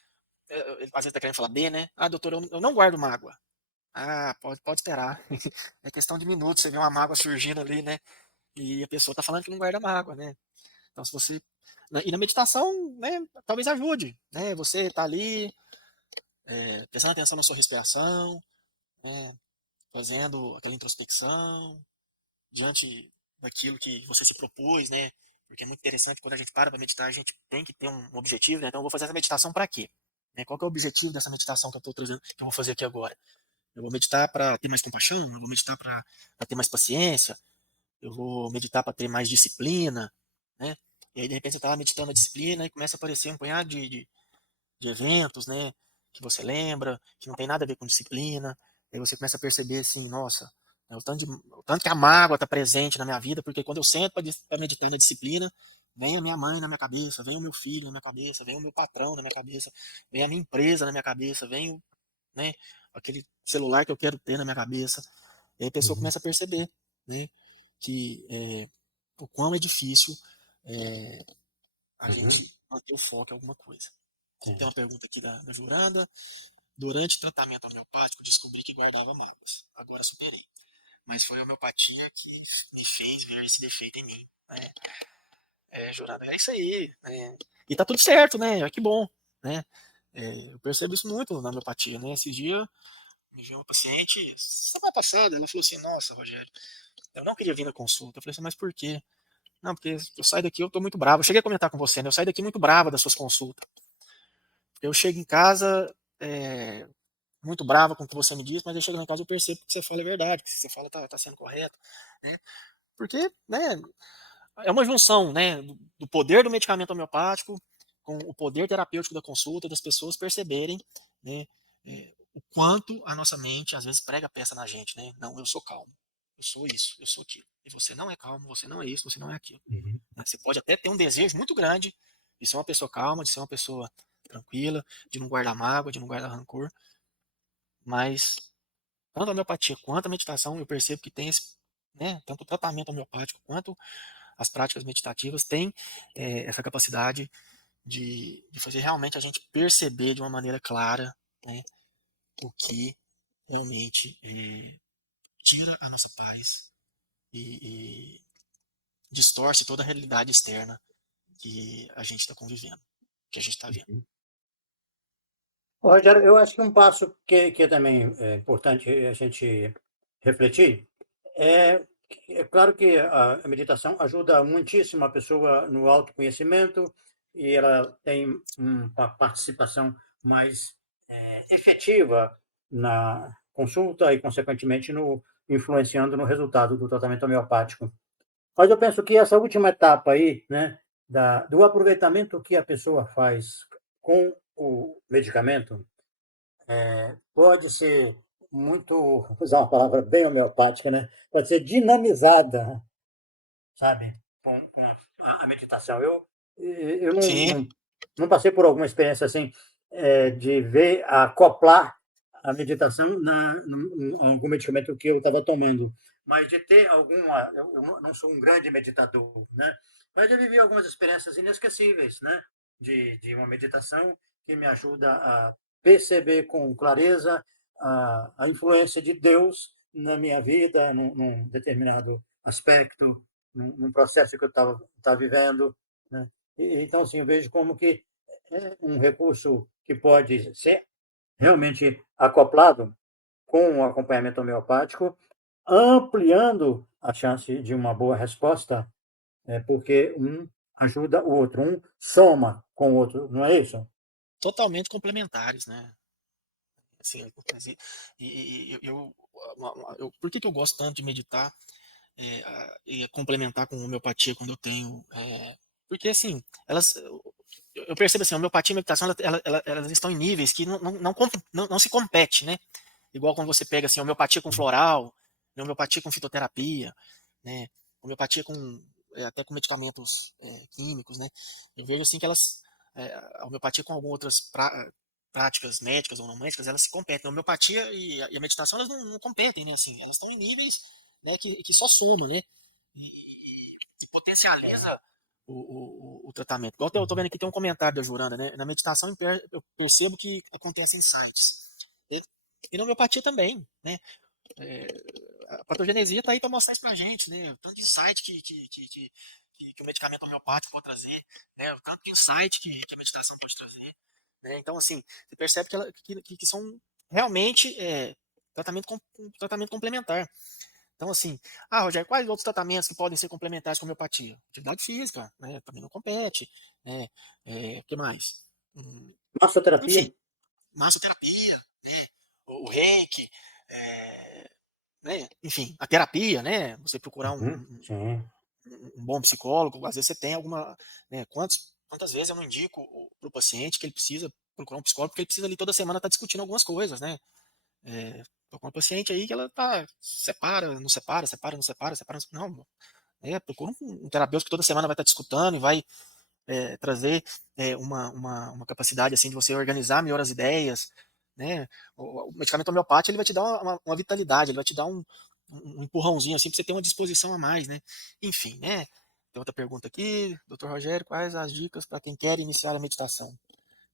ele às vezes está querendo falar B, né? Doutor, eu não guardo mágoa. Pode esperar. É questão de minutos, você vê uma mágoa surgindo ali, né? E a pessoa está falando que não guarda mágoa, né? Então, se você. E na meditação, né, talvez ajude, né? Você está ali, prestando atenção na sua respiração, né, fazendo aquela introspecção, diante daquilo que você se propôs, né? Porque é muito interessante quando a gente para meditar, a gente tem que ter um objetivo, né? Então eu vou fazer essa meditação para quê? Né? Qual que é o objetivo dessa meditação que eu estou trazendo, que eu vou fazer aqui agora? Eu vou meditar para ter mais compaixão, eu vou meditar para ter mais paciência, eu vou meditar para ter mais disciplina, né? E aí de repente você está meditando a disciplina e começa a aparecer um punhado de eventos, né? Que você lembra, que não tem nada a ver com disciplina. Aí você começa a perceber assim, nossa, né, o tanto que a mágoa está presente na minha vida, porque quando eu sento para meditar na disciplina, vem a minha mãe na minha cabeça, vem o meu filho na minha cabeça, vem o meu patrão na minha cabeça, vem a minha empresa na minha cabeça, vem né, aquele celular que eu quero ter na minha cabeça. E aí a pessoa Uhum. começa a perceber, né, que o quão é difícil é, a Uhum. gente manter o foco em alguma coisa. Tem Sim. uma pergunta aqui da Juranda. Durante o tratamento homeopático, descobri que guardava mágoas. Agora superei. Mas foi a homeopatia que me fez ver esse defeito em mim. Né? Juranda, é isso aí. Né? E tá tudo certo, né? Que bom. Né? Eu percebo isso muito na homeopatia. Né? Esse dia me veio uma paciente, semana passada, ela falou assim: Nossa, Rogério, eu não queria vir na consulta. Eu falei assim: Mas por quê? Não, porque eu saio daqui, eu tô muito bravo. Eu cheguei a comentar com você, né? Eu saio daqui muito brava das suas consultas. Eu chego em casa muito brava com o que você me diz, mas eu chego em casa e eu percebo que o que você fala é verdade, que o que você fala tá sendo correto, né? Porque, né, é uma junção, né, do poder do medicamento homeopático com o poder terapêutico da consulta, das pessoas perceberem, né, o quanto a nossa mente às vezes prega peça na gente, né? Não, eu sou calmo, eu sou isso, eu sou aquilo. E você não é calmo, você não é isso, você não é aquilo. Uhum. Né? Você pode até ter um desejo muito grande de ser uma pessoa calma, de ser uma pessoa tranquila, de não guardar mágoa, de não guardar rancor, mas tanto a homeopatia quanto a meditação, eu percebo que tem esse, né, tanto o tratamento homeopático quanto as práticas meditativas têm essa capacidade de fazer realmente a gente perceber de uma maneira clara, né, o que realmente tira a nossa paz e distorce toda a realidade externa que a gente está convivendo, que a gente está vendo. Uhum. Rogério, eu acho que um passo que também é importante a gente refletir é, é claro que a meditação ajuda muitíssimo a pessoa no autoconhecimento e ela tem uma participação mais efetiva na consulta e, consequentemente, influenciando no resultado do tratamento homeopático. Mas eu penso que essa última etapa aí, né, do aproveitamento que a pessoa faz com o medicamento, pode ser muito, vou usar uma palavra bem homeopática, né, pode ser dinamizada, sabe, com a meditação. Eu Sim, não passei por alguma experiência assim, de ver acoplar a meditação em algum medicamento que eu estava tomando, mas de ter alguma. Eu não sou um grande meditador, né? Mas eu vivi algumas experiências inesquecíveis, né? De uma meditação que me ajuda a perceber com clareza a influência de Deus na minha vida, num determinado aspecto, num processo que eu estava vivendo, né? Então, assim, eu vejo como que é um recurso que pode ser realmente acoplado com o acompanhamento homeopático, ampliando a chance de uma boa resposta, porque um ajuda o outro, um soma com o outro, não é isso? totalmente complementares, né. Assim, por que que eu gosto tanto de meditar, e complementar com homeopatia quando eu tenho, porque assim, eu percebo assim, a homeopatia e a meditação elas estão em níveis que não se compete, né. Igual quando você pega, assim, homeopatia com floral, né, homeopatia com fitoterapia, né, homeopatia com, até com medicamentos, químicos, né. Eu vejo, assim, que a homeopatia com algumas outras práticas médicas ou não médicas, elas se competem. A homeopatia e a meditação, elas não competem, né, assim, elas estão em níveis, né, que só soma, né, e potencializa o tratamento. Igual eu tô vendo aqui, tem um comentário da Juranda, né, na meditação eu percebo que acontecem insights, né, e na homeopatia também, né. É, a patogenesia está aí para mostrar isso para a gente, né? O tanto de insight que o medicamento homeopático pode trazer, né? O tanto de insight que a meditação pode trazer. Né? Então, assim, você percebe que são realmente tratamento complementar. Então, assim, Rogério, quais outros tratamentos que podem ser complementares com a homeopatia? Atividade física, né? Também não compete, né? O que mais? Hum, Massoterapia. Enfim, massoterapia, né? O reiki, é, né? Enfim, a terapia, né? Você procurar Sim. um bom psicólogo, às vezes você tem alguma, né? Quantas vezes eu não indico para o paciente que ele precisa procurar um psicólogo, porque ele precisa ali toda semana estar discutindo algumas coisas, né? Tô com uma paciente aí que ela tá, separa, não separa, separa, não separa, separa, não, procura um terapeuta que toda semana vai estar discutindo e vai trazer uma capacidade assim de você organizar melhor as ideias, né? O medicamento homeopático ele vai te dar uma vitalidade, ele vai te dar um empurrãozinho assim para você ter uma disposição a mais, né? Enfim, né? Tem outra pergunta aqui, Dr. Rogério, quais as dicas para quem quer iniciar a meditação?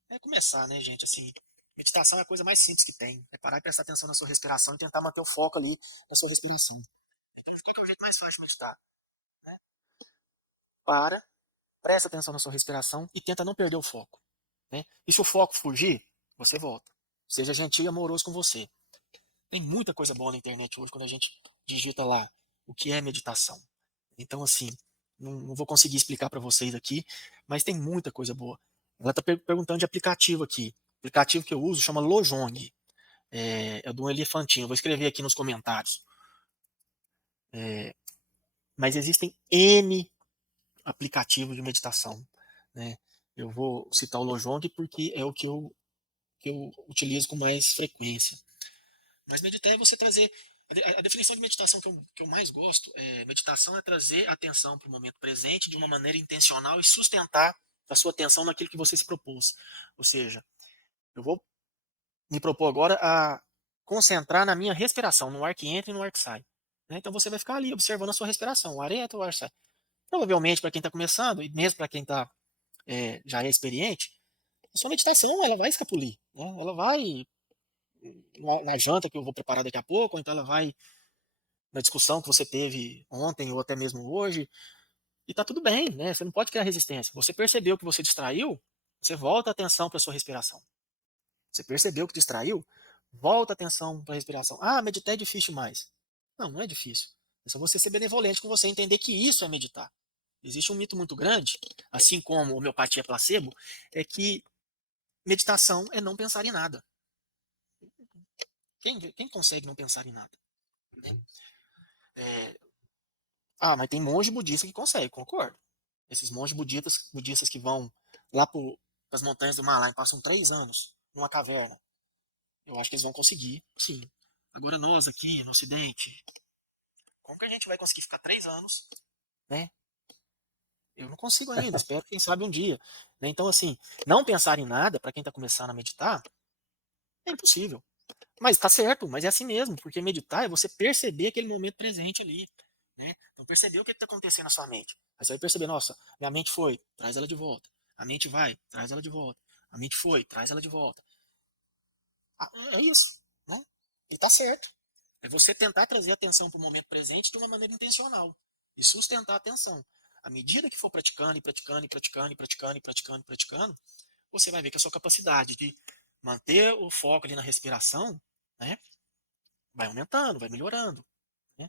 É começar, né, gente? Assim, meditação é a coisa mais simples que tem. É parar e prestar atenção na sua respiração e tentar manter o foco ali na sua respiração. Então, qual que é o jeito mais fácil de meditar? Né? Para, presta atenção na sua respiração e tenta não perder o foco. Né? E se o foco fugir, você volta. Seja gentil e amoroso com você. Tem muita coisa boa na internet hoje quando a gente digita lá o que é meditação. Então, assim, não vou conseguir explicar para vocês aqui, mas tem muita coisa boa. Ela está perguntando de aplicativo aqui. O aplicativo que eu uso chama Lojong. É do elefantinho. Eu vou escrever aqui nos comentários. É, mas existem N aplicativos de meditação. Né? Eu vou citar o Lojong porque é o que eu utilizo com mais frequência. Mas meditar é você trazer. A definição de meditação que eu mais gosto é: meditação é trazer a atenção para o momento presente de uma maneira intencional e sustentar a sua atenção naquilo que você se propôs. Ou seja, eu vou me propor agora a concentrar na minha respiração, no ar que entra e no ar que sai. Né? Então você vai ficar ali observando a sua respiração, o ar entra, o ar sai. Provavelmente, para quem está começando, e mesmo para quem já é experiente, a sua meditação ela vai escapulir. Né? Ela vai na janta que eu vou preparar daqui a pouco, ou então ela vai na discussão que você teve ontem ou até mesmo hoje, e tá tudo bem, né? Você não pode criar resistência. Você percebeu que você distraiu, você volta a atenção para sua respiração. Você percebeu que distraiu, volta a atenção para a respiração. Meditar é difícil mais. Não, não é difícil. É só você ser benevolente com você, entender que isso é meditar. Existe um mito muito grande, assim como homeopatia é placebo, é que meditação é não pensar em nada. Quem consegue não pensar em nada, né? Uhum. É, mas tem monge budista que consegue, concordo. Esses monges budistas que vão lá para as montanhas do Himalaia e passam 3 anos numa caverna, eu acho que eles vão conseguir, sim. Agora nós aqui no Ocidente, como que a gente vai conseguir ficar 3 anos, né? Eu não consigo ainda, espero quem sabe um dia. Né? Então, assim, não pensar em nada para quem está começando a meditar é impossível. Mas tá certo, mas é assim mesmo, porque meditar é você perceber aquele momento presente ali. Né? Então, perceber o que está acontecendo na sua mente. Aí você vai perceber, nossa, minha mente foi, traz ela de volta. A mente vai, traz ela de volta. A mente foi, traz ela de volta. É isso. Né? E tá certo. É você tentar trazer a atenção para o momento presente de uma maneira intencional. E sustentar a atenção. À medida que for praticando, e praticando, e praticando, e praticando, e praticando, e praticando, você vai ver que a sua capacidade de manter o foco ali na respiração, né, vai aumentando, vai melhorando. Né?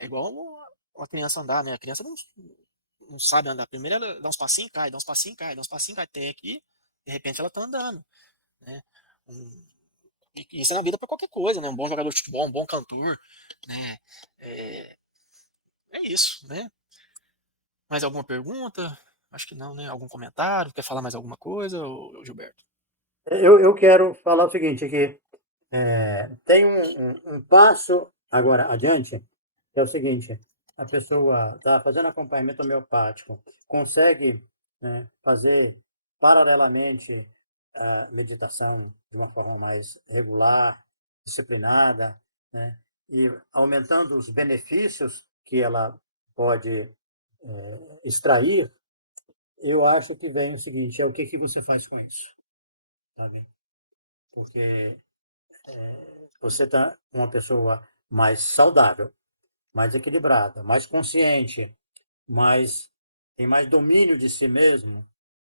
É igual uma criança andar, né? A criança não sabe andar. Primeiro ela dá uns passinhos, cai, dá uns passinhos, cai, dá uns passinhos, cai, até que de repente ela tá andando. Né? Um, e isso é na vida para qualquer coisa, né? Um bom jogador de futebol, um bom cantor, né? É, é isso, né? Mais alguma pergunta? Acho que não, né? Algum comentário? Quer falar mais alguma coisa, Gilberto? Eu quero falar o seguinte aqui. Tem um passo agora adiante, que é o seguinte: a pessoa está fazendo acompanhamento homeopático, consegue, né, fazer paralelamente a meditação de uma forma mais regular, disciplinada, né, e aumentando os benefícios que ela pode extrair. Eu acho que vem o seguinte: é o que, que você faz com isso, sabe? Porque você está uma pessoa mais saudável, mais equilibrada, mais consciente, mais tem mais domínio de si mesmo,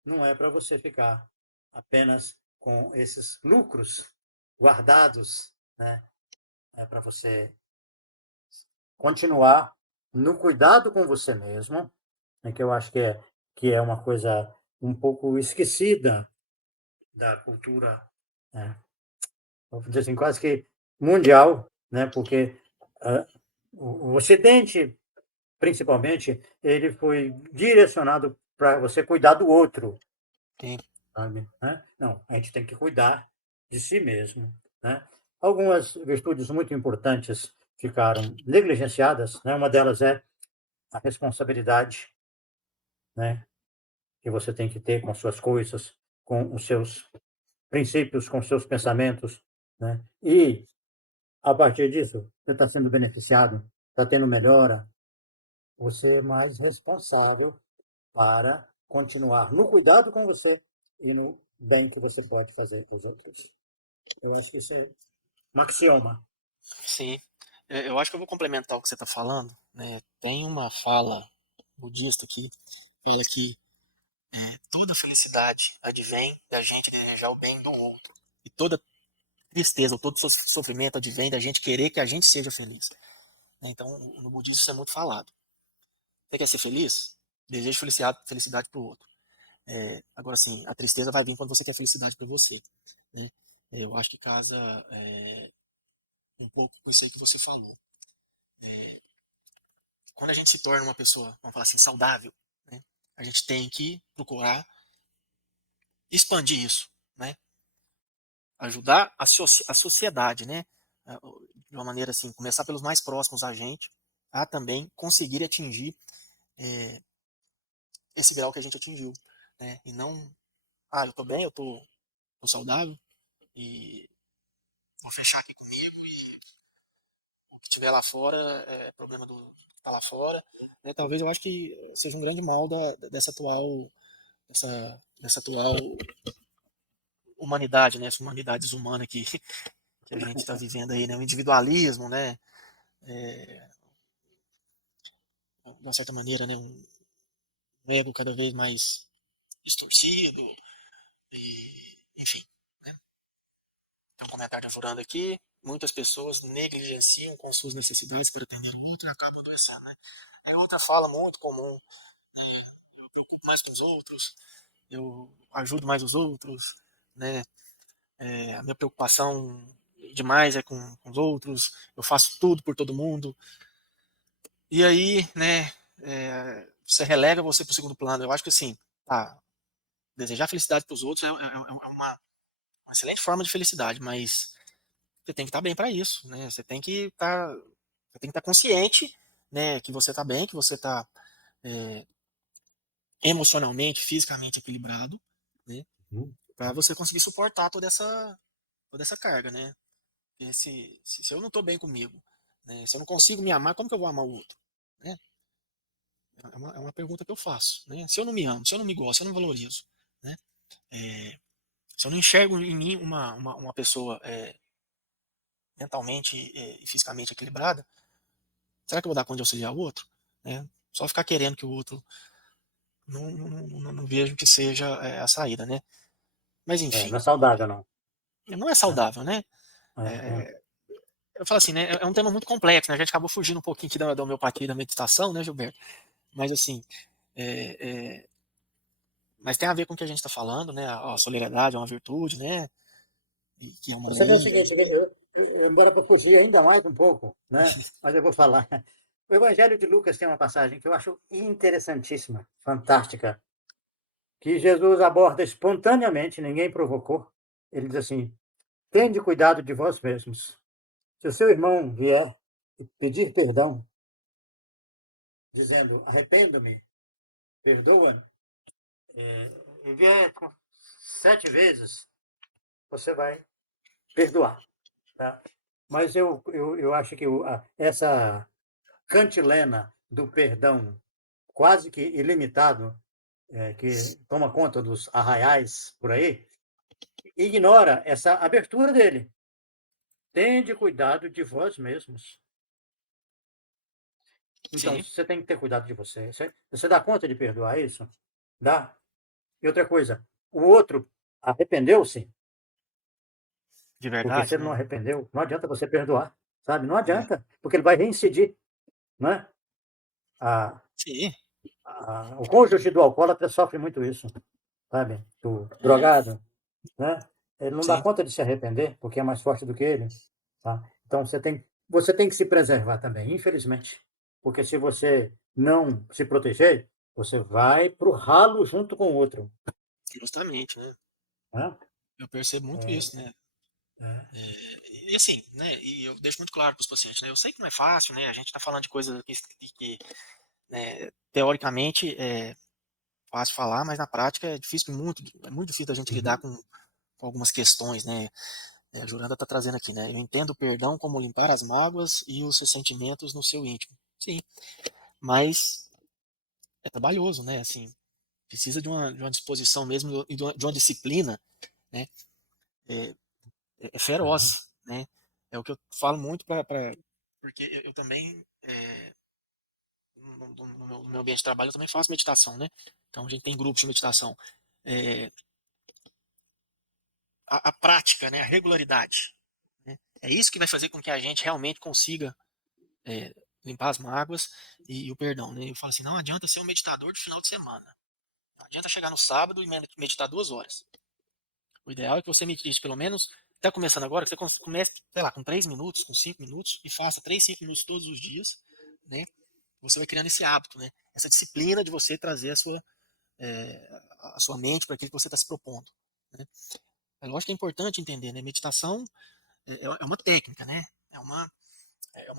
não é para você ficar apenas com esses lucros guardados, né? É para você continuar no cuidado com você mesmo, né? Que eu acho que é uma coisa um pouco esquecida da cultura, né? Vamos dizer assim, quase que mundial, né? Porque o Ocidente, principalmente, ele foi direcionado para você cuidar do outro, Sim, sabe? Né? Não, a gente tem que cuidar de si mesmo, né? Algumas virtudes muito importantes ficaram negligenciadas, né? Uma delas é a responsabilidade, né? Que você tem que ter com as suas coisas, com os seus princípios, com os seus pensamentos, né? E a partir disso, você está sendo beneficiado, está tendo melhora, você é mais responsável para continuar no cuidado com você e no bem que você pode fazer para os outros. Eu acho que isso é um axioma. sim. Eu acho que eu vou complementar o que você está falando. Né? Tem uma fala budista que fala que toda felicidade advém da gente desejar o bem do outro. E toda tristeza ou todo sofrimento advém da gente querer que a gente seja feliz. Então, no budismo isso é muito falado. Você quer ser feliz? Deseje felicidade para o outro. Agora, sim, a tristeza vai vir quando você quer felicidade para você. Né? Eu acho que casa um pouco com isso aí que você falou. É, quando a gente se torna uma pessoa, vamos falar assim, saudável, né? A gente tem que procurar expandir isso, né? Ajudar a sociedade, né? De uma maneira assim, começar pelos mais próximos a gente, a também conseguir atingir é, esse grau que a gente atingiu, né? E não, eu tô bem, tô saudável e vou fechar aqui comigo e o que tiver lá fora é problema do que tá lá fora, né? Talvez eu acho que seja um grande mal dessa atual humanidade, né? Essa humanidade desumana que a gente está vivendo aí, né? O individualismo, né? É, de uma certa maneira, né? Um ego cada vez mais distorcido e, enfim, né? Tem um comentário furando aqui. Muitas pessoas negligenciam com suas necessidades para atender o outro e acabam adoecendo, né? É outra fala muito comum. Eu me preocupo mais com os outros, eu ajudo mais os outros, né? A minha preocupação, demais é com os outros, eu faço tudo por todo mundo. E aí, né, você relega você para o segundo plano. Eu acho que assim, tá, desejar felicidade para os outros é uma excelente forma de felicidade, mas você tem que estar bem para isso, né? Você tem que estar consciente, né, que você está bem, que você está emocionalmente, fisicamente equilibrado, né, Uhum. para você conseguir suportar toda essa carga, né? Porque se eu não estou bem comigo, né, se eu não consigo me amar, como que eu vou amar o outro, né? É uma pergunta que eu faço, né? Se eu não me amo, se eu não me gosto, se eu não valorizo, né? É, se eu não enxergo em mim uma pessoa mentalmente e fisicamente equilibrada, será que eu vou dar conta de auxiliar o outro? Né? Só ficar querendo que o outro não vejo que seja a saída, né? Mas É, não enfim, é saudável, não. não é Né? saudável, né? É. Eu falo assim, né? É um tema muito complexo, né? A gente acabou fugindo um pouquinho aqui da homeopatia e da meditação, né, Gilberto? Mas assim, é, é, mas tem a ver com o que a gente está falando, né? A solidariedade é uma virtude, né? E que é uma Você vê o lei. seguinte, embora para fugir ainda mais um pouco, né? Mas eu vou falar. O Evangelho de Lucas tem uma passagem que eu acho interessantíssima, fantástica, que Jesus aborda espontaneamente, ninguém provocou. Ele diz assim: tende cuidado de vós mesmos. Se o seu irmão vier e pedir perdão, dizendo arrependo-me, perdoa, e vier com 7 vezes, você vai perdoar. Tá? Mas eu acho que essa cantilena do perdão quase que ilimitado, que toma conta dos arraiais por aí, ignora essa abertura dele. Tende cuidado de vós mesmos. Então, Sim, você tem que ter cuidado de você. Você dá conta de perdoar isso? Dá. E outra coisa, o outro arrependeu-se, de porque se verdade, ele não né? arrependeu, não adianta você perdoar, sabe? Não É. adianta, porque ele vai reincidir, né? A, Sim, o cônjuge do alcoólatra sofre muito isso, sabe? Do drogado, né? Ele não dá sim, conta de se arrepender, porque é mais forte do que ele, tá? Então você tem que se preservar também, infelizmente, porque se você não se proteger, você vai pro ralo junto com o outro, justamente, né? né? Eu percebo muito É, isso, né? é. E assim, né? E eu deixo muito claro para os pacientes, né? Eu sei que não é fácil, né? A gente está falando de coisas que né, teoricamente é fácil falar, mas na prática é muito difícil a gente lidar Uhum. com algumas questões, né? A Juranda está trazendo aqui, né? Eu entendo o perdão como limpar as mágoas e os ressentimentos no seu íntimo. Sim, mas é trabalhoso, né? Assim, precisa de uma disposição mesmo e de uma disciplina, né? É, é Aham. feroz, né? É o que eu falo muito porque eu também no meu ambiente de trabalho eu também faço meditação, né? Então a gente tem grupos de meditação. É, a prática, né? A regularidade, né? É isso que vai fazer com que a gente realmente consiga é, limpar as mágoas e o perdão, né? Eu falo assim, não adianta ser um meditador de final de semana. Não adianta chegar no sábado e meditar 2 horas. O ideal é que você medite pelo menos, está começando agora, que você comece, sei lá, com 3 minutos, com 5 minutos, e faça 3, 5 minutos todos os dias, né? Você vai criando esse hábito, né? Essa disciplina de você trazer a sua mente para aquilo que você está se propondo. Né? É lógico que é importante entender, né? Meditação é uma técnica, né? É uma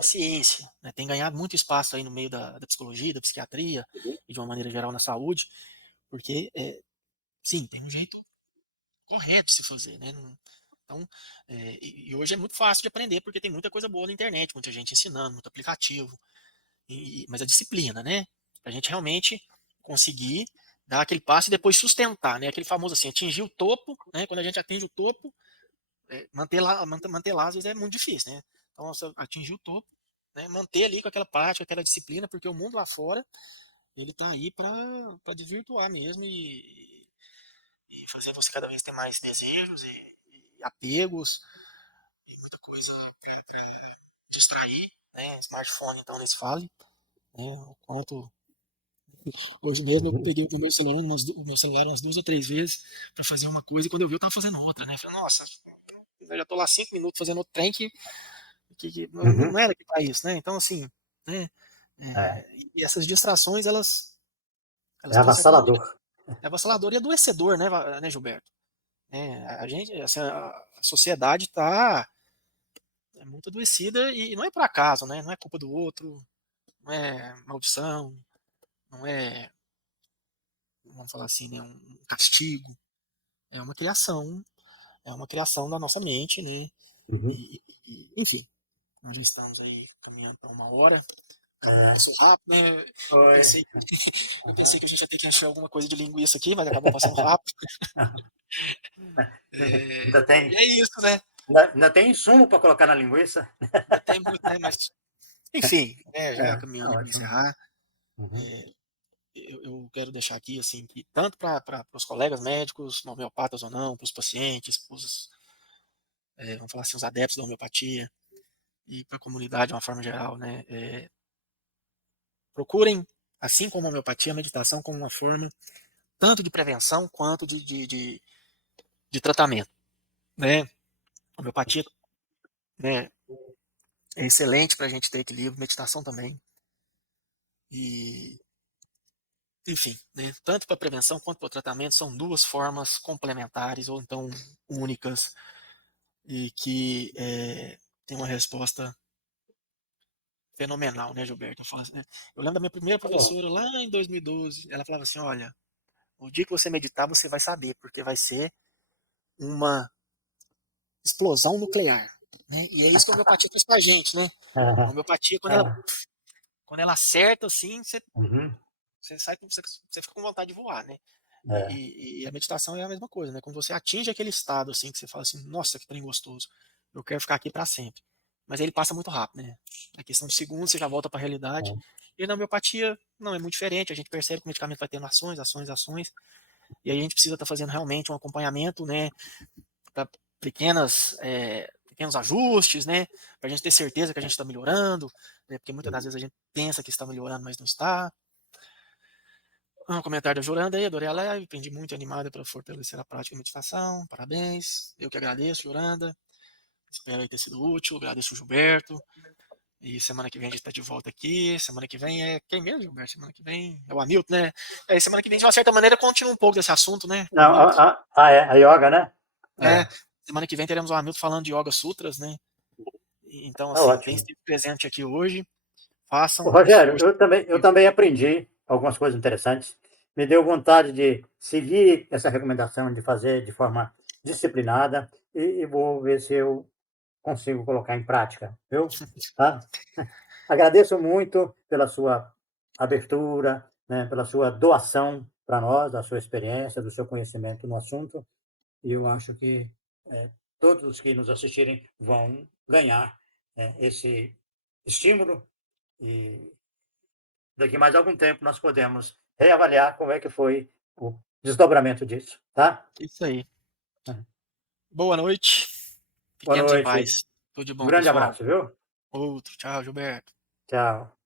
ciência, né? Tem ganhado muito espaço aí no meio da psicologia, da psiquiatria e de uma maneira geral na saúde, porque, sim, tem um jeito correto de se fazer, né? Então, e hoje é muito fácil de aprender porque tem muita coisa boa na internet, muita gente ensinando, muito aplicativo, mas a disciplina, né? A gente realmente conseguir dar aquele passo e depois sustentar, né? Aquele famoso assim, atingir o topo, né? Quando a gente atinge o topo, manter lá às vezes é muito difícil, né? Então, você atingir o topo, né? Manter ali com aquela prática, aquela disciplina, porque o mundo lá fora ele tá aí para desvirtuar mesmo e fazer você cada vez ter mais desejos e apegos e muita coisa para distrair, né? Smartphone então nesse fale, né? O quanto hoje mesmo eu Uhum. peguei o meu celular umas 2 ou 3 vezes para fazer uma coisa e quando eu vi eu tava fazendo outra, né? Falei, nossa, eu já tô lá 5 minutos fazendo outro trem que não Uhum. era aqui para isso, né? Então, assim, né? É, E essas distrações, é elas de uma certa maneira, avassalador. é avassalador e adoecedor, né, Gilberto? A gente, assim, a sociedade está muito adoecida e não é por acaso, né? Não é culpa do outro, não é maldição, não é, vamos falar assim, né, um castigo. É uma criação, é uma criação da nossa mente, né? Uhum. Enfim, nós já estamos aí caminhando para 1 hora. Acabou, É, passou rápido, né? Eu foi. pensei, eu Uhum. pensei que a gente ia ter que achar alguma coisa de linguiça aqui, mas acabou passando rápido. Ainda E tem, é isso, né? ainda tem insumo para colocar na linguiça. Ainda tem muito, né? Mas, enfim, É, já tá caminhando para ótimo. encerrar, Uhum. é, eu quero deixar aqui, assim, que tanto para os colegas médicos, homeopatas ou não, para os pacientes, vamos falar assim, os adeptos da homeopatia e para a comunidade de uma forma geral, né? Procurem, assim como a homeopatia, a meditação como uma forma tanto de prevenção quanto de tratamento, né? A homeopatia, né, é excelente para a gente ter equilíbrio, meditação também. E, enfim, né, tanto para prevenção quanto para o tratamento são duas formas complementares ou então únicas e que tem uma resposta fenomenal, né, Gilberto? Eu lembro da minha primeira Tá bom. professora lá em 2012, ela falava assim, olha, o dia que você meditar, você vai saber, porque vai ser uma explosão nuclear, né? E é isso que a homeopatia faz pra gente, né? A Ah, homeopatia, ah, quando ela acerta, assim, uhum. você sai, você fica com vontade de voar, né? É, E a meditação é a mesma coisa, né? Quando você atinge aquele estado, assim, que você fala assim, nossa, que trem gostoso, eu quero ficar aqui para sempre. Mas ele passa muito rápido, né? É questão de segundos, você já volta para a realidade. é, E na homeopatia, não, é muito diferente. A gente percebe que o medicamento vai tendo ações, ações, ações. E aí a gente precisa estar fazendo realmente um acompanhamento, né? Para pequenos ajustes, né? Para a gente ter certeza que a gente está melhorando, né? Porque muitas das vezes a gente pensa que está melhorando, mas não está. Um comentário da Joranda aí, adorei a live, aprendi muito animada para fortalecer a prática de meditação. Parabéns. Eu que agradeço, Joranda. Espero aí ter sido útil. Agradeço o Gilberto. E semana que vem a gente está de volta aqui. Semana que vem é quem mesmo, Gilberto? Semana que vem é o Hamilton, né? Semana que vem, de uma certa maneira, continua um pouco desse assunto, né? O não, Hamilton. é, a yoga, né? É, É, semana que vem teremos o Hamilton falando de Yoga Sutras, né? Então, tá assim, quem ótimo. esteve presente aqui hoje, Ô, façam o Rogério, esforço. eu também aprendi algumas coisas interessantes. Me deu vontade de seguir essa recomendação de fazer de forma disciplinada e vou ver se eu consigo colocar em prática, viu? Tá? Agradeço muito pela sua abertura, né, pela sua doação para nós, da sua experiência, do seu conhecimento no assunto. E eu acho que todos os que nos assistirem vão ganhar esse estímulo e daqui mais algum tempo nós podemos reavaliar como é que foi o desdobramento disso, tá? Isso aí. Boa noite. Boa Fiquemos em noite. paz. Tudo de Um bom, grande pessoal. abraço, viu? Outro. Tchau, Gilberto. Tchau.